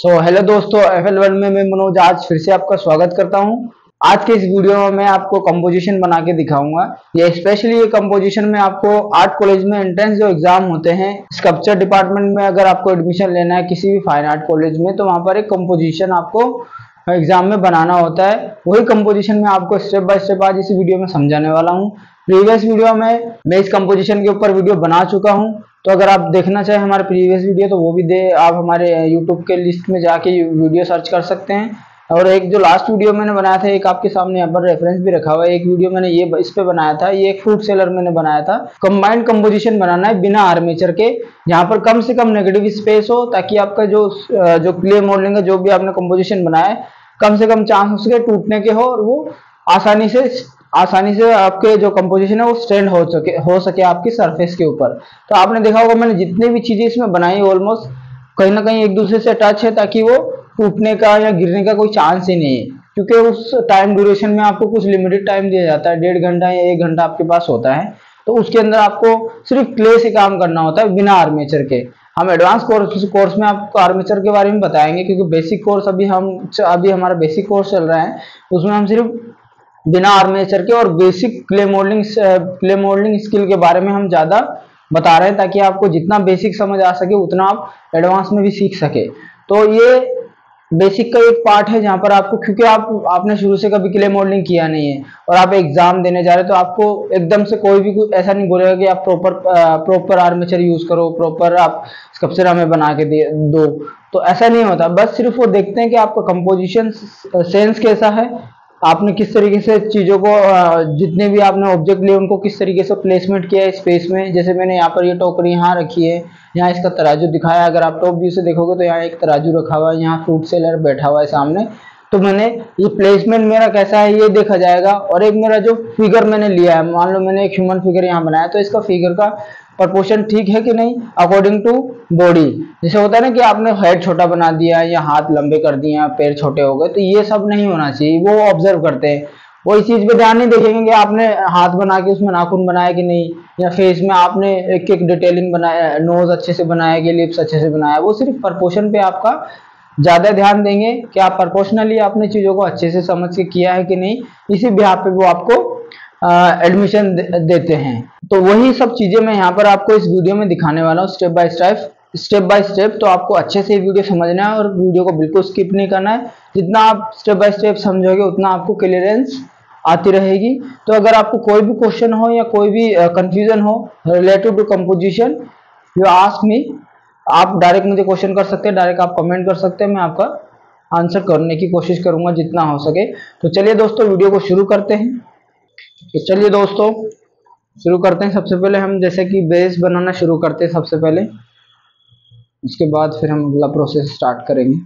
Hello दोस्तों, FL1 में मैं मनोज आज फिर से आपका स्वागत करता हूं। आज के इस वीडियो में मैं आपको कंपोजिशन बना के दिखाऊंगा। ये कंपोजिशन में आपको आर्ट कॉलेज में एंट्रेंस जो एग्जाम होते हैं, स्कल्पचर डिपार्टमेंट में अगर आपको एडमिशन लेना है किसी भी फाइन आर्ट कॉलेज में, तो वहां पर एक कंपोजिशन आपको एग्जाम में बनाना होता है। वही कंपोजिशन में आपको स्टेप बाय स्टेप आज इस वीडियो में समझाने वाला हूँ। प्रीवियस वीडियो में मैं इस कंपोजिशन के ऊपर वीडियो बना चुका हूँ, तो अगर आप देखना चाहें हमारे प्रीवियस वीडियो तो वो भी आप हमारे यूट्यूब के लिस्ट में जाके वीडियो सर्च कर सकते हैं। और एक जो लास्ट वीडियो मैंने बनाया था, एक आपके सामने यहाँ पर रेफरेंस भी रखा हुआ है। एक वीडियो मैंने ये इस पे बनाया था, ये एक फ्रूट सेलर मैंने बनाया था। कंबाइंड कंपोजिशन बनाना है बिना आर्मेचर के, जहाँ पर कम से कम नेगेटिव स्पेस हो, ताकि आपका जो क्ले मॉडलिंग है, जो भी आपने कंपोजिशन बनाया है, कम से कम चांस उसके टूटने के हो और वो आसानी से आपके जो कंपोजिशन है वो स्टैंड हो सके आपकी सरफेस के ऊपर। तो आपने देखा होगा मैंने जितनी भी चीजें इसमें बनाई ऑलमोस्ट कहीं ना कहीं एक दूसरे से टच है, ताकि वो टूटने का या गिरने का कोई चांस ही नहीं है। क्योंकि उस टाइम ड्यूरेशन में आपको कुछ लिमिटेड टाइम दिया जाता है, 1.5 घंटा या 1 घंटा आपके पास होता है। तो उसके अंदर आपको सिर्फ क्ले से काम करना होता है बिना आर्मेचर के। हम एडवांस कोर्स में आपको आर्मेचर के बारे में बताएंगे, क्योंकि बेसिक कोर्स अभी हमारा बेसिक कोर्स चल रहा है, उसमें हम सिर्फ बिना आर्मेचर के और बेसिक क्ले मॉडलिंग स्किल के बारे में हम ज्यादा बता रहे हैं, ताकि आपको जितना बेसिक समझ आ सके उतना आप एडवांस में भी सीख सके। तो ये बेसिक का एक पार्ट है, जहां पर आपको, क्योंकि आपने शुरू से कभी क्ले मॉडलिंग किया नहीं है और आप एग्जाम देने जा रहे हैं, तो आपको एकदम से कोई भी कुछ ऐसा नहीं बोलेगा कि आप प्रॉपर आर्मेचर यूज करो, प्रॉपर आप स्कल्पचर हमें बना के दे दो। तो ऐसा नहीं होता, बस सिर्फ वो देखते हैं कि आपका कंपोजिशन सेंस कैसा है, आपने किस तरीके से चीजों को जितने भी आपने ऑब्जेक्ट लिए उनको किस तरीके से प्लेसमेंट किया है स्पेस में। जैसे मैंने यहाँ पर ये टोकरी यहाँ रखी है, यहाँ इसका तराजू दिखाया, अगर आप टॉप व्यू से देखोगे तो यहाँ एक तराजू रखा हुआ है, यहाँ फ्रूट सेलर बैठा हुआ है सामने। तो मैंने ये प्लेसमेंट मेरा कैसा है ये देखा जाएगा। और एक मेरा जो फिगर मैंने लिया है, मान लो मैंने एक ह्यूमन फिगर यहाँ बनाया, तो इसका फिगर का प्रपोर्शन ठीक है कि नहीं अकॉर्डिंग टू बॉडी। जैसे होता है ना कि आपने हेड छोटा बना दिया या हाथ लंबे कर दिए या पैर छोटे हो गए, तो ये सब नहीं होना चाहिए। वो ऑब्जर्व करते हैं, वो इस चीज पे ध्यान नहीं देखेंगे कि आपने हाथ बना के उसमें नाखून बनाया कि नहीं, या फेस में आपने एक एक डिटेलिंग बनाया, नोज अच्छे से बनाया कि लिप्स अच्छे से बनाया। वो सिर्फ प्रपोर्शन पे आपका ज्यादा ध्यान देंगे कि आप प्रपोर्शनली आपने चीजों को अच्छे से समझ के किया है कि नहीं, इसी बिहाफ पे वो आपको एडमिशन देते हैं। तो वही सब चीजें मैं यहाँ पर आपको इस वीडियो में दिखाने वाला हूँ, स्टेप बाय स्टेप। तो आपको अच्छे से वीडियो समझना है और वीडियो को बिल्कुल स्किप नहीं करना है। जितना आप स्टेप बाय स्टेप समझोगे उतना आपको क्लियरेंस आती रहेगी। तो अगर आपको कोई भी क्वेश्चन हो या कोई भी कंफ्यूजन हो related to composition, you ask me. आप डायरेक्ट मुझे क्वेश्चन कर सकते हैं, डायरेक्ट आप कमेंट कर सकते हैं, मैं आपका आंसर करने की कोशिश करूंगा जितना हो सके। तो चलिए दोस्तों वीडियो को शुरू करते हैं। तो चलिए दोस्तों शुरू करते हैं। सबसे पहले हम जैसे कि बेस बनाना शुरू करते हैं सबसे पहले, उसके बाद फिर हम अगला प्रोसेस स्टार्ट करेंगे।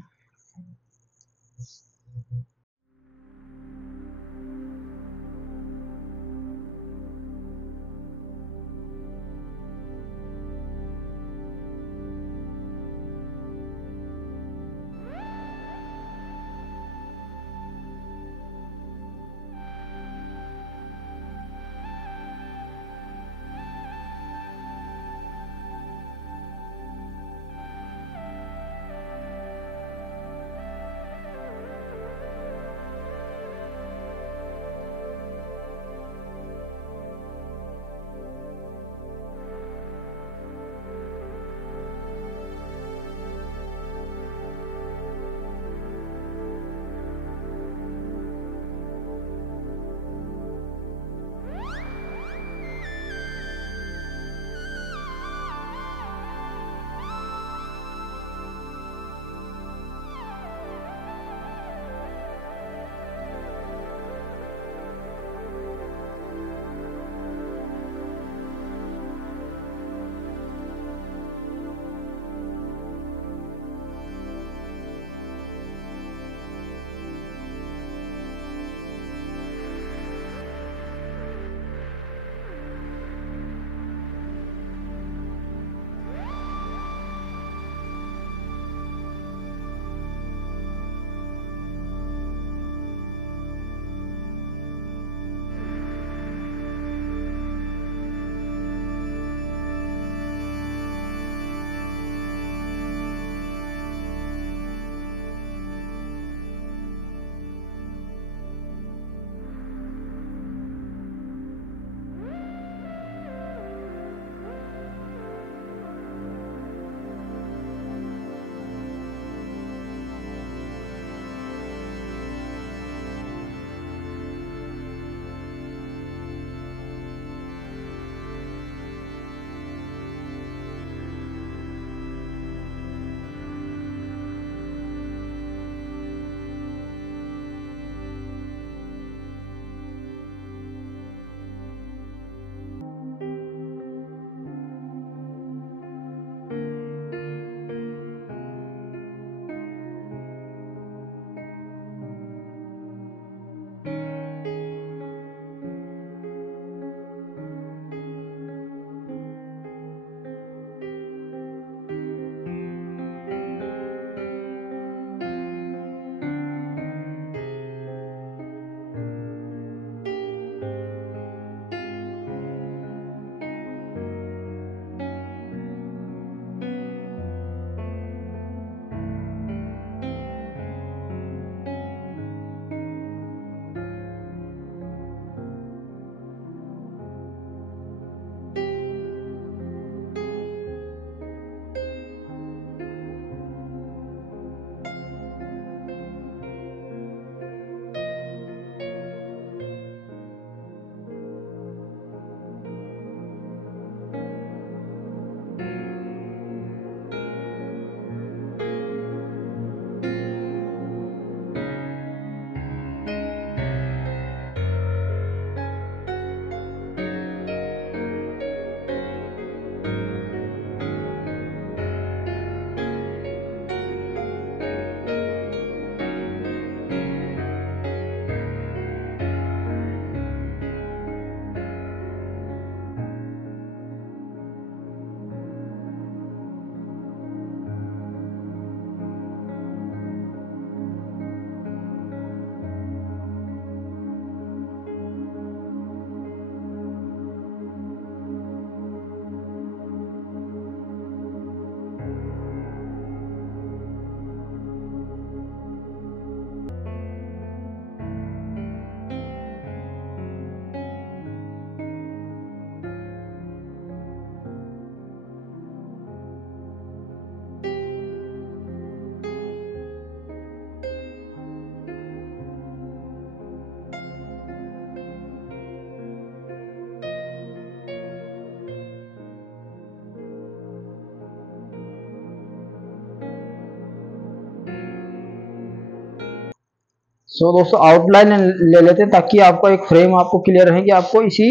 सो दोस्तों आउटलाइन ले लेते हैं ताकि आपको एक फ्रेम आपको क्लियर रहे कि आपको इसी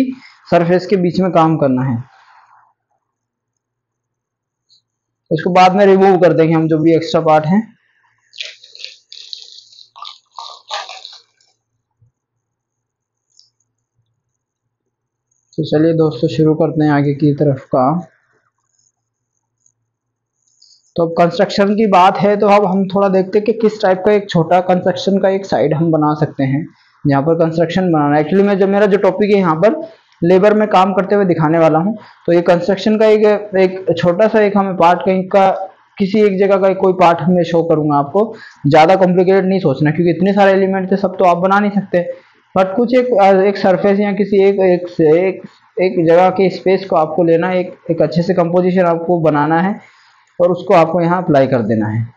सरफेस के बीच में काम करना है। इसको बाद में रिमूव कर देंगे हम जो भी एक्स्ट्रा पार्ट है। तो चलिए दोस्तों शुरू करते हैं आगे की तरफ का। तो अब कंस्ट्रक्शन की बात है तो अब हम थोड़ा देखते हैं कि किस टाइप का एक छोटा कंस्ट्रक्शन का एक साइड हम बना सकते हैं जहाँ पर कंस्ट्रक्शन बनाना है। एक्चुअली मैं जो मेरा जो टॉपिक है यहाँ पर लेबर में काम करते हुए दिखाने वाला हूँ। तो ये कंस्ट्रक्शन का एक छोटा सा एक हमें पार्ट कहीं का किसी एक जगह का कोई पार्ट मैं शो करूंगा आपको। ज़्यादा कॉम्प्लिकेटेड नहीं सोचना क्योंकि इतने सारे एलिमेंट थे सब तो आप बना नहीं सकते। बट कुछ एक सरफेस या किसी एक जगह के स्पेस को आपको लेना है, एक अच्छे से कंपोजिशन आपको बनाना है और उसको आपको यहाँ अप्लाई कर देना है।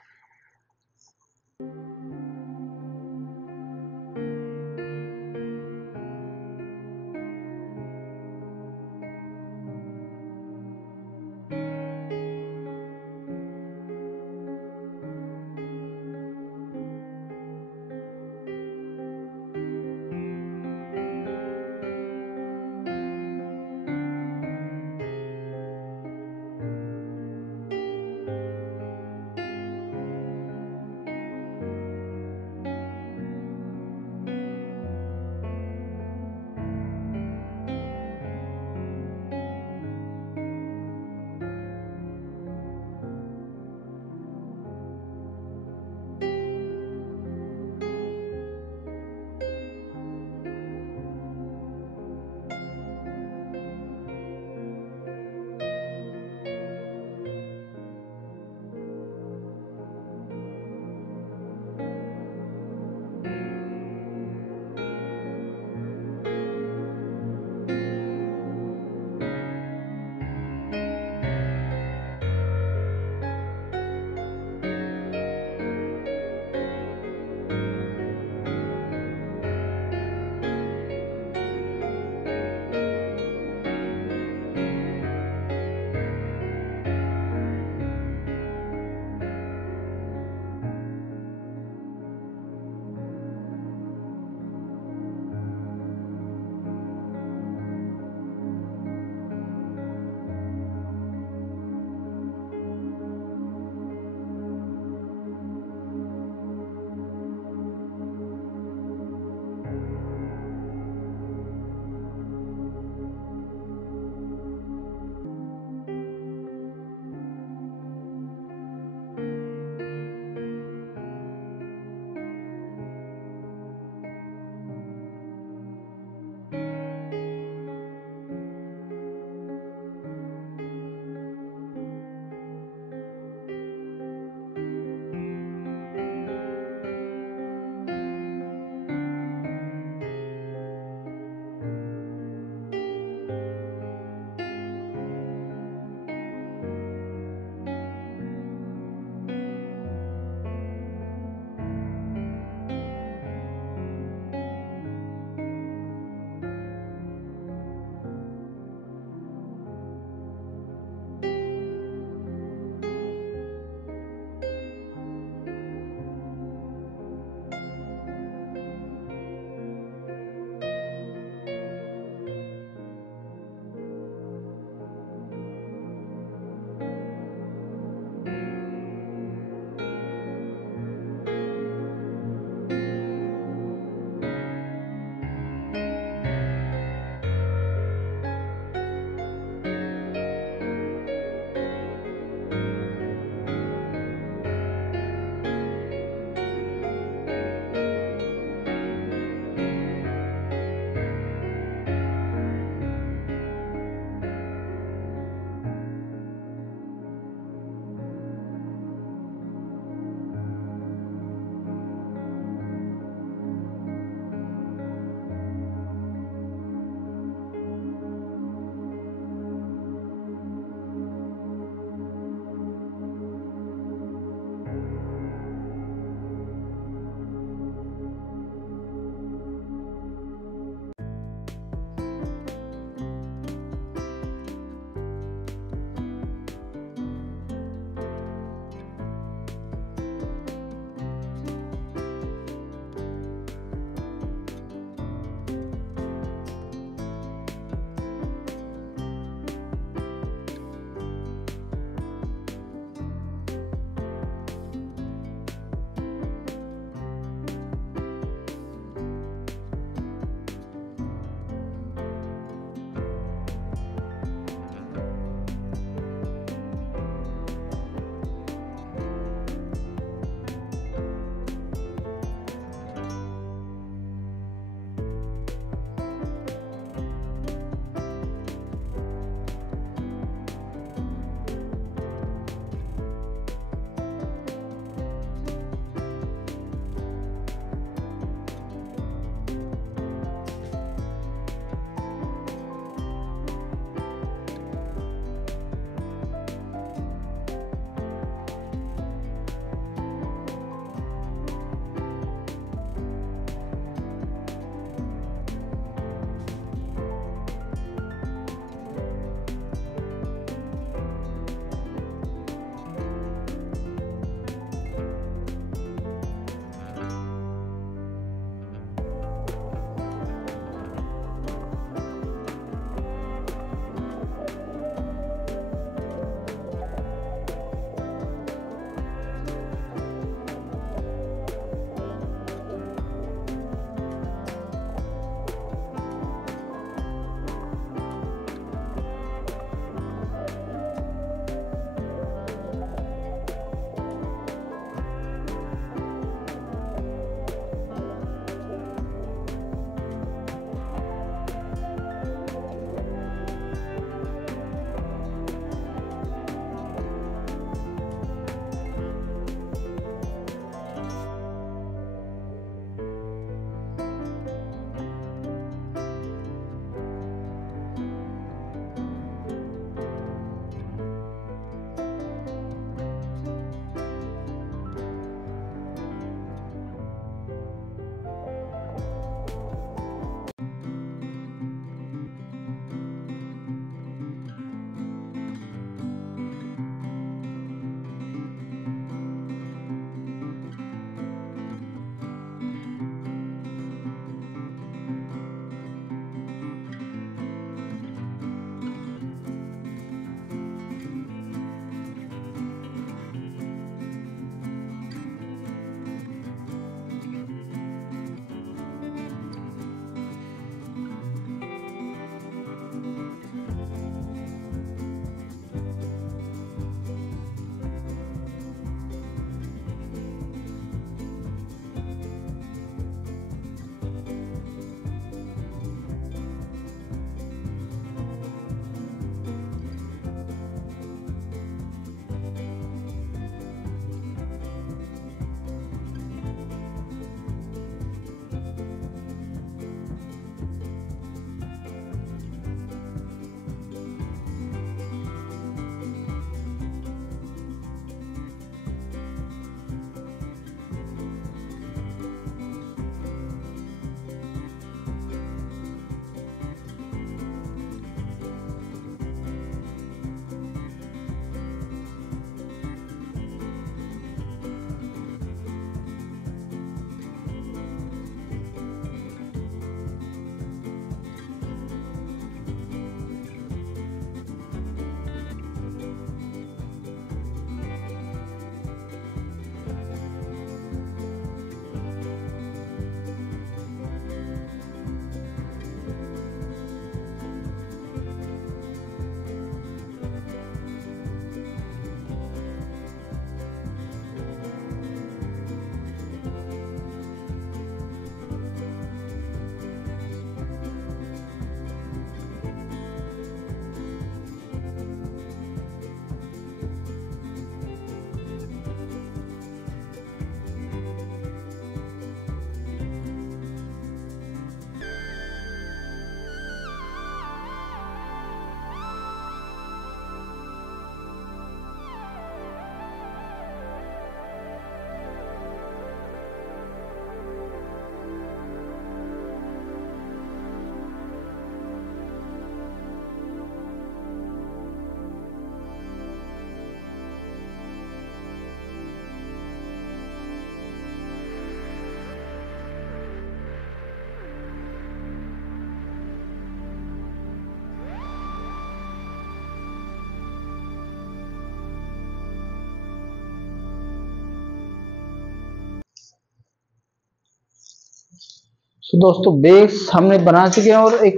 तो दोस्तों बेस हमने बना चुके हैं और एक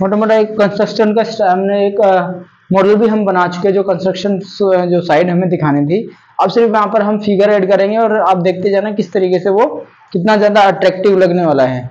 मोटा मोटा एक कंस्ट्रक्शन का हमने एक मॉडल भी हम बना चुके हैं, जो कंस्ट्रक्शन जो साइड हमें दिखानी थी। अब सिर्फ यहाँ पर हम फिगर ऐड करेंगे और आप देखते जाना किस तरीके से वो कितना ज्यादा अट्रैक्टिव लगने वाला है।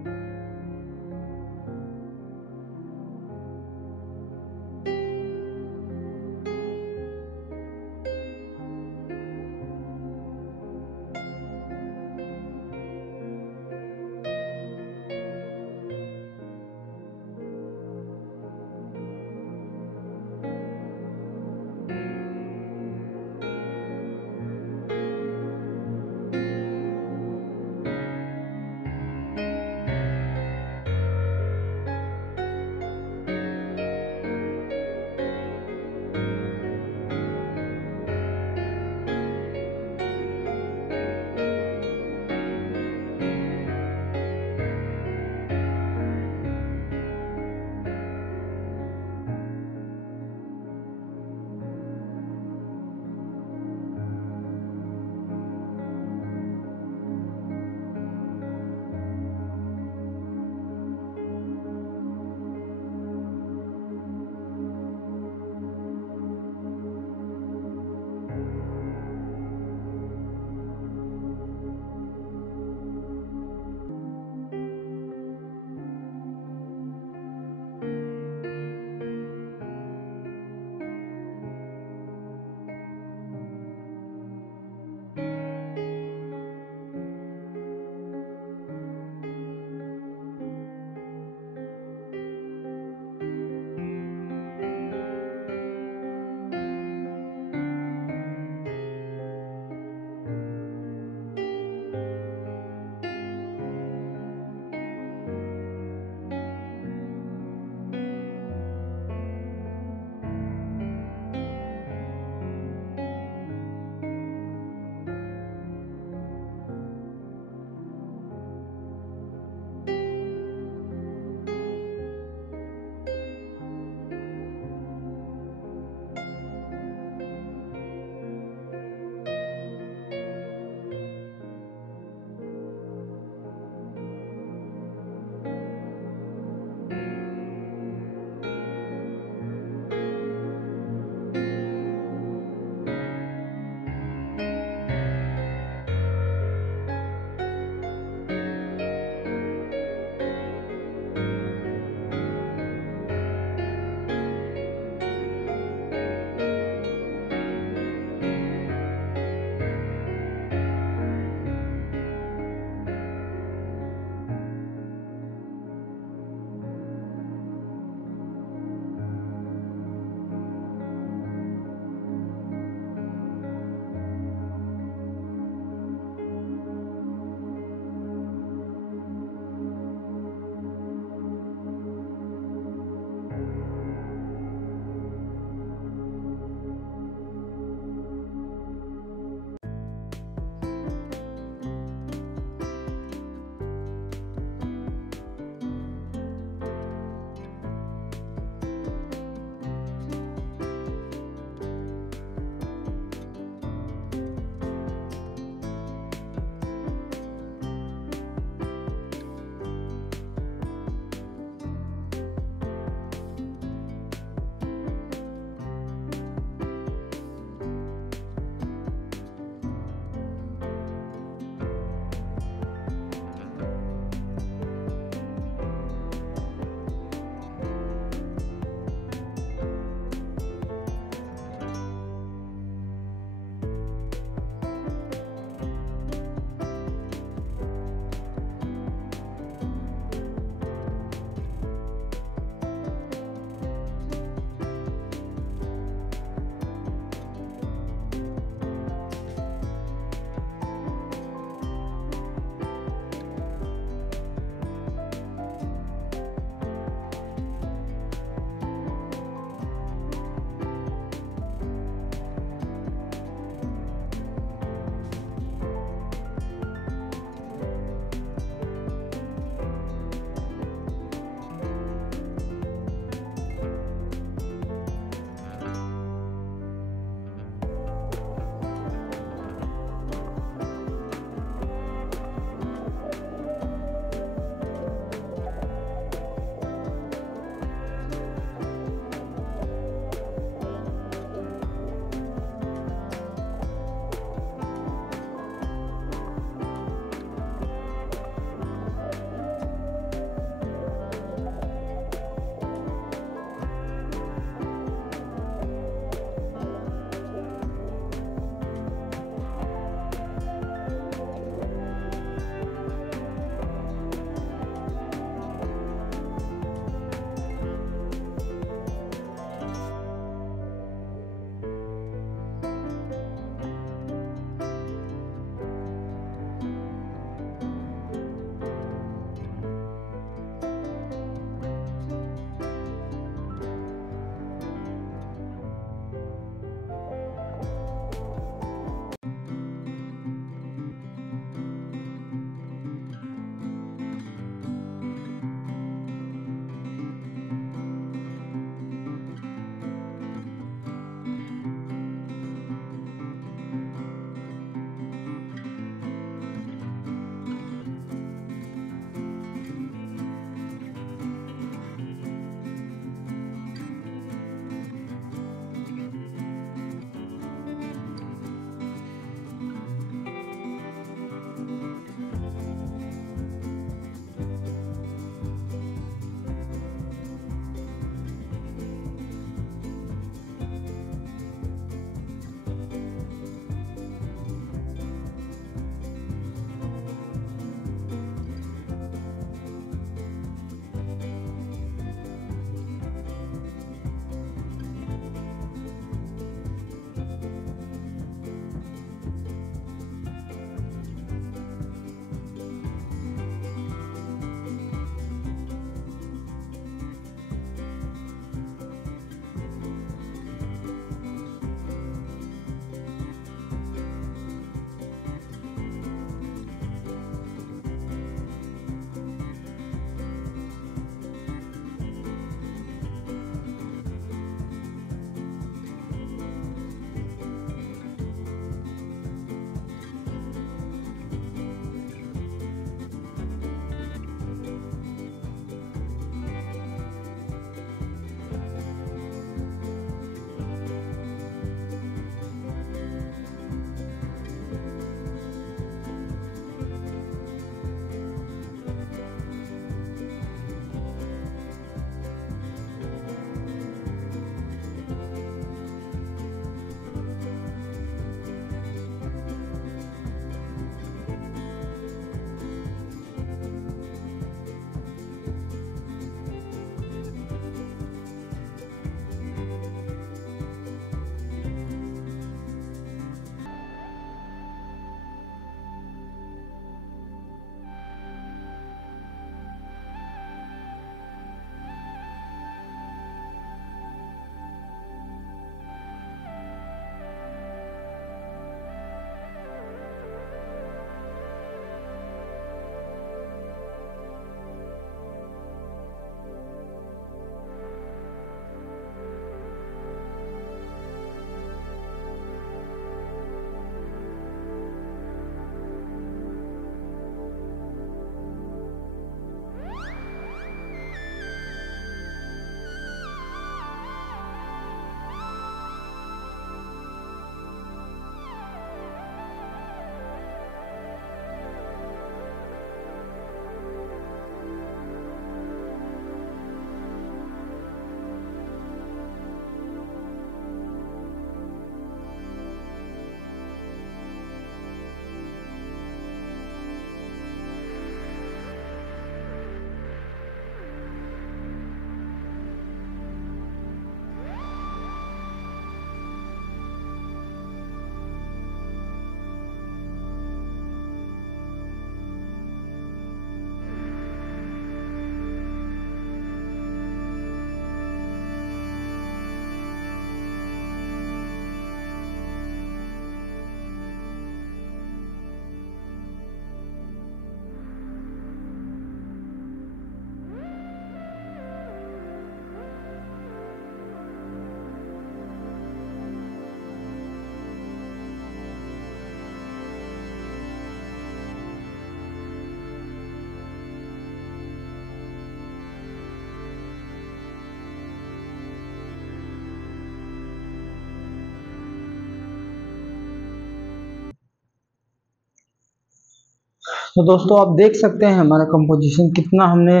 तो दोस्तों आप देख सकते हैं हमारा कंपोजिशन कितना हमने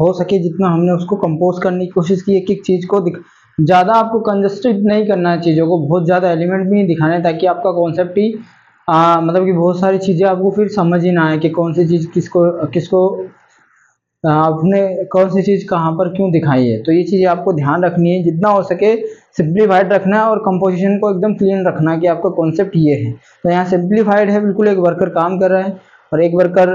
हो सके जितना हमने उसको कंपोज करने की कोशिश की। एक एक चीज़ को ज़्यादा आपको कंजस्टेड नहीं करना है, चीज़ों को बहुत ज़्यादा एलिमेंट भी नहीं दिखाने, ताकि आपका कॉन्सेप्ट ही मतलब कि बहुत सारी चीज़ें आपको फिर समझ ही ना आए कि कौन सी चीज़ किसको किसको आपने कौन सी चीज़ कहाँ पर क्यों दिखाई है। तो ये चीज़ें आपको ध्यान रखनी है, जितना हो सके सिंप्लीफाइड रखना है और कंपोजिशन को एकदम क्लीन रखना है कि आपका कॉन्सेप्ट ये है। तो यहाँ सिंप्लीफाइड है, बिल्कुल एक वर्कर काम कर रहा है और एक वर्कर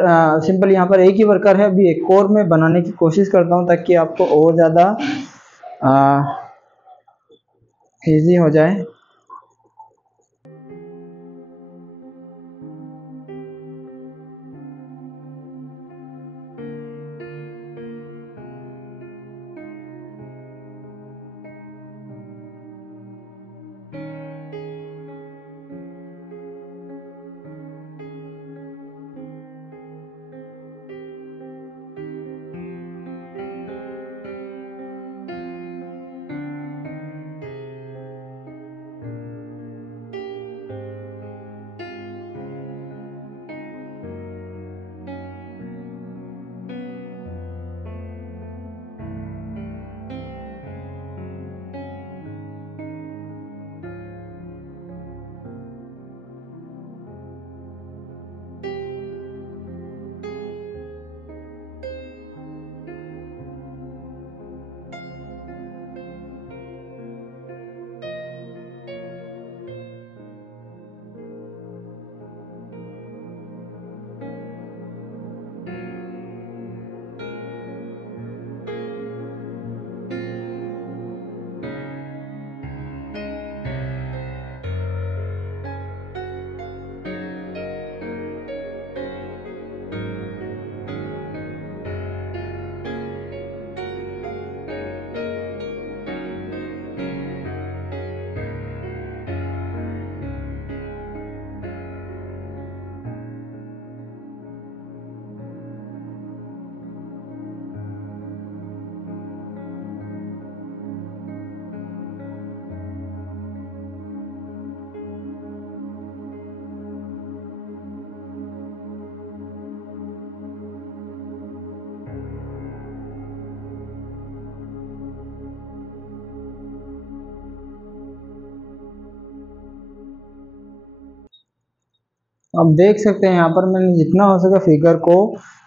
सिंपल यहाँ पर एक ही वर्कर है। अभी एक और मैं बनाने की कोशिश करता हूँ ताकि आपको और ज़्यादा ईजी हो जाए। आप देख सकते हैं यहाँ पर मैंने जितना हो सका फिगर को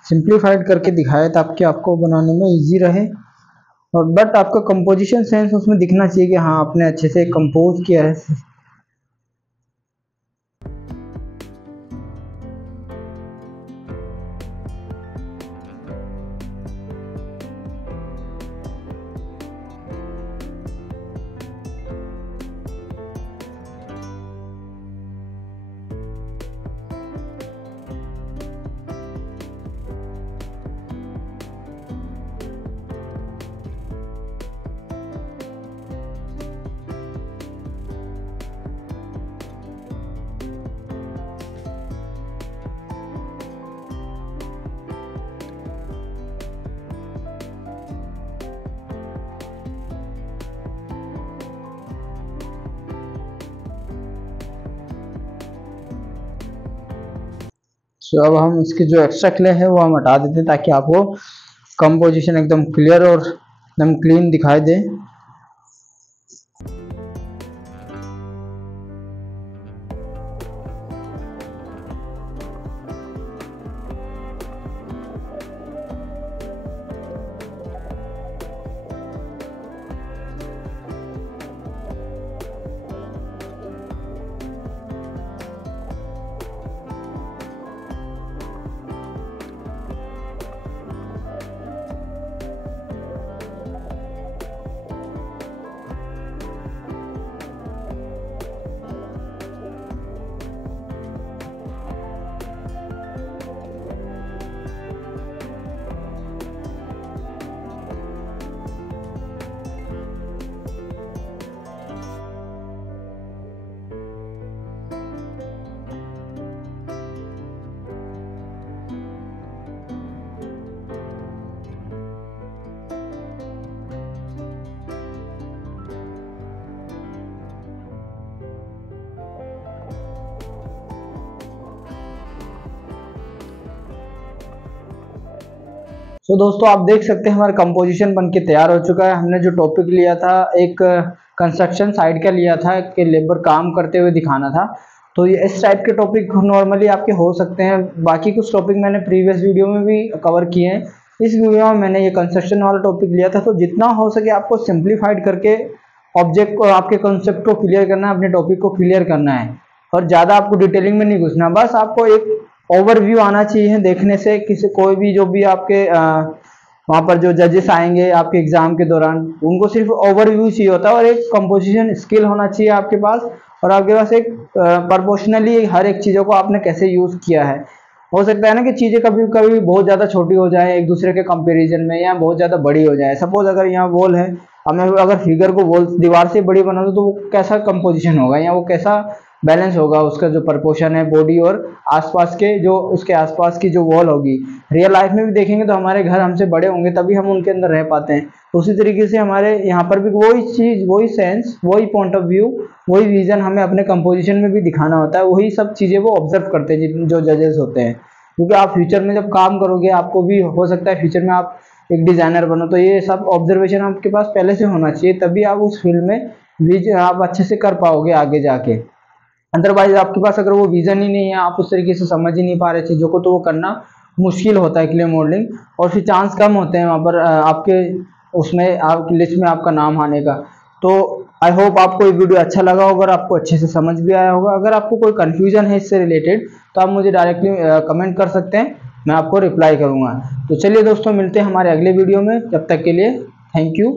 सिंप्लीफाइड करके दिखाया ताकि आपको बनाने में इजी रहे। और बट आपका कंपोजिशन सेंस उसमें दिखना चाहिए कि हाँ आपने अच्छे से कंपोज किया है। तो अब हम इसके जो एक्स्ट्रा क्ले है वो हम हटा देते हैं ताकि आपको कंपोजिशन एकदम क्लियर और एकदम क्लीन दिखाई दे। तो दोस्तों आप देख सकते हैं हमारा कंपोजिशन बन के तैयार हो चुका है। हमने जो टॉपिक लिया था एक कंस्ट्रक्शन साइट का लिया था कि लेबर काम करते हुए दिखाना था। तो ये इस टाइप के टॉपिक नॉर्मली आपके हो सकते हैं। बाकी कुछ टॉपिक मैंने प्रीवियस वीडियो में भी कवर किए हैं। इस वीडियो में मैंने ये कंस्ट्रक्शन वाला टॉपिक लिया था। तो जितना हो सके आपको सिंप्लीफाइड करके ऑब्जेक्ट को, आपके कॉन्सेप्ट को क्लियर करना है, अपने टॉपिक को क्लियर करना है और ज़्यादा आपको डिटेलिंग में नहीं घुसना। बस आपको एक ओवरव्यू आना चाहिए देखने से। किसी कोई भी जो भी आपके वहाँ पर जो जजेस आएंगे आपके एग्जाम के दौरान, उनको सिर्फ ओवरव्यू चाहिए होता है और एक कंपोजिशन स्किल होना चाहिए आपके पास। और आपके पास एक प्रोपोर्शनली हर एक चीज़ों को आपने कैसे यूज़ किया है। हो सकता है ना कि चीज़ें कभी कभी बहुत ज़्यादा छोटी हो जाए एक दूसरे के कंपैरिजन में, या बहुत ज़्यादा बड़ी हो जाए। सपोज अगर यहाँ वॉल है, अब मैं अगर फिगर को वॉल दीवार से बड़ी बना दूँ तो वो कैसा कंपोजिशन होगा, या वो कैसा बैलेंस होगा, उसका जो प्रपोर्शन है बॉडी और आसपास के जो उसके आसपास की जो वॉल होगी। रियल लाइफ में भी देखेंगे तो हमारे घर हमसे बड़े होंगे तभी हम उनके अंदर रह पाते हैं। तो उसी तरीके से हमारे यहाँ पर भी वही चीज़, वही सेंस, वही पॉइंट ऑफ व्यू, वही विजन हमें अपने कंपोजिशन में भी दिखाना होता है। वही सब चीज़ें वो ऑब्जर्व करते हैं जो जजेस होते हैं। क्योंकि आप फ्यूचर में जब काम करोगे आपको भी हो सकता है फ्यूचर में आप एक डिज़ाइनर बनो, तो ये सब ऑब्जर्वेशन आपके पास पहले से होना चाहिए, तभी आप उस फील्ड में विजन आप अच्छे से कर पाओगे आगे जाके। अदरवाइज आपके पास अगर वो विजन ही नहीं है, आप उस तरीके से समझ ही नहीं पा रहे चीज़ों को, तो वो करना मुश्किल होता है क्ले मॉडलिंग, और फिर चांस कम होते हैं वहाँ पर आपके उसमें आपकी लिस्ट में आपका नाम आने का। तो आई होप आपको ये वीडियो अच्छा लगा होगा और आपको अच्छे से समझ भी आया होगा। अगर आपको कोई कन्फ्यूजन है इससे रिलेटेड तो आप मुझे डायरेक्टली कमेंट कर सकते हैं, मैं आपको रिप्लाई करूँगा। तो चलिए दोस्तों, मिलते हैं हमारे अगले वीडियो में। तब तक के लिए थैंक यू।